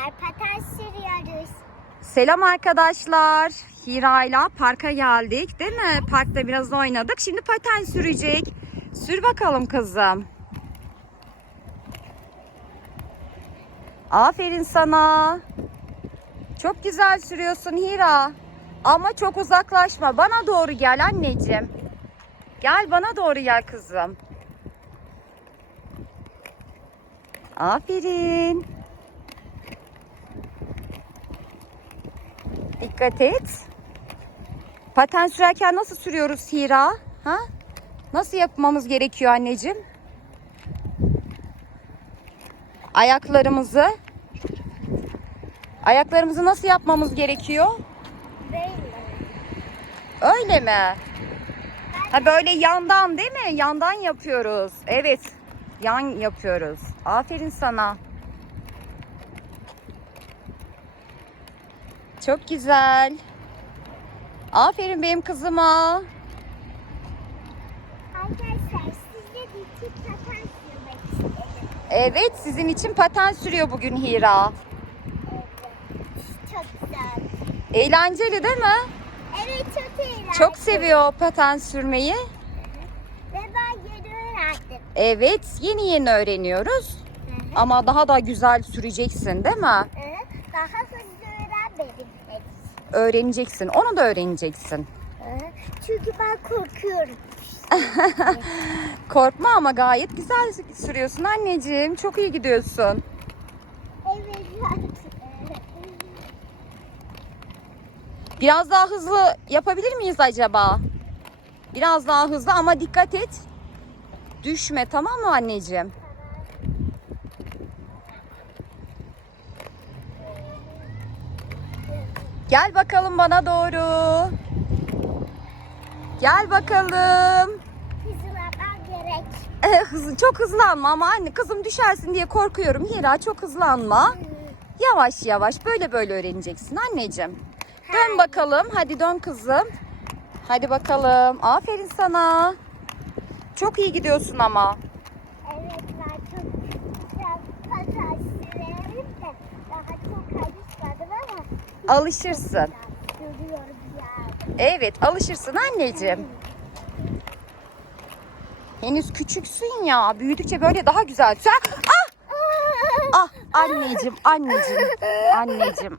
beraber paten sürüyoruz. Selam arkadaşlar. Hira ile parka geldik değil mi? Parkta biraz oynadık. Şimdi paten sürecek. Sür bakalım kızım. Aferin sana. Çok güzel sürüyorsun Hira. Ama çok uzaklaşma. Bana doğru gel anneciğim. Gel bana doğru gel kızım. Aferin. Dikkat et. Paten sürerken nasıl sürüyoruz Hira? Ha? Nasıl yapmamız gerekiyor anneciğim? Ayaklarımızı Ayaklarımızı nasıl yapmamız gerekiyor? Öyle mi? Ha böyle yandan değil mi? Yandan yapıyoruz. Evet. Yan yapıyoruz. Aferin sana. Çok güzel. Aferin benim kızıma. Arkadaşlar sizce bir çift paten sürmek istedim. Evet sizin için paten sürüyor bugün Hira. Evet. Çok güzel. Eğlenceli değil mi? Evet çok eğlenceli. Çok seviyor paten sürmeyi. Ve ben yeni öğrendim. Evet yeni yeni öğreniyoruz. Hı hı. Ama daha da güzel süreceksin değil mi? Evet, Daha hızlı öğrenmedim henüz. Öğreneceksin. Onu da öğreneceksin. Hı. Çünkü ben korkuyorum. Korkma ama gayet güzel sürüyorsun anneciğim. Çok iyi gidiyorsun. Evet. Biraz daha hızlı yapabilir miyiz acaba? Biraz daha hızlı ama dikkat et. Düşme tamam mı anneciğim? Gel bakalım bana doğru. Gel bakalım. Hızlanmam gerek. Eh, hızlı, çok hızlanma ama anne kızım düşersin diye korkuyorum. Hira çok hızlanma. Yavaş yavaş böyle böyle öğreneceksin anneciğim. Dön bakalım. Hadi dön kızım. Hadi bakalım. Aferin sana. Çok iyi gidiyorsun ama. Evet ben çok güzel de daha çok Alışırsın. Evet alışırsın anneciğim. Henüz küçüksün ya. Büyüdükçe böyle daha güzel. Sen... Ah! Ah anneciğim anneciğim anneciğim.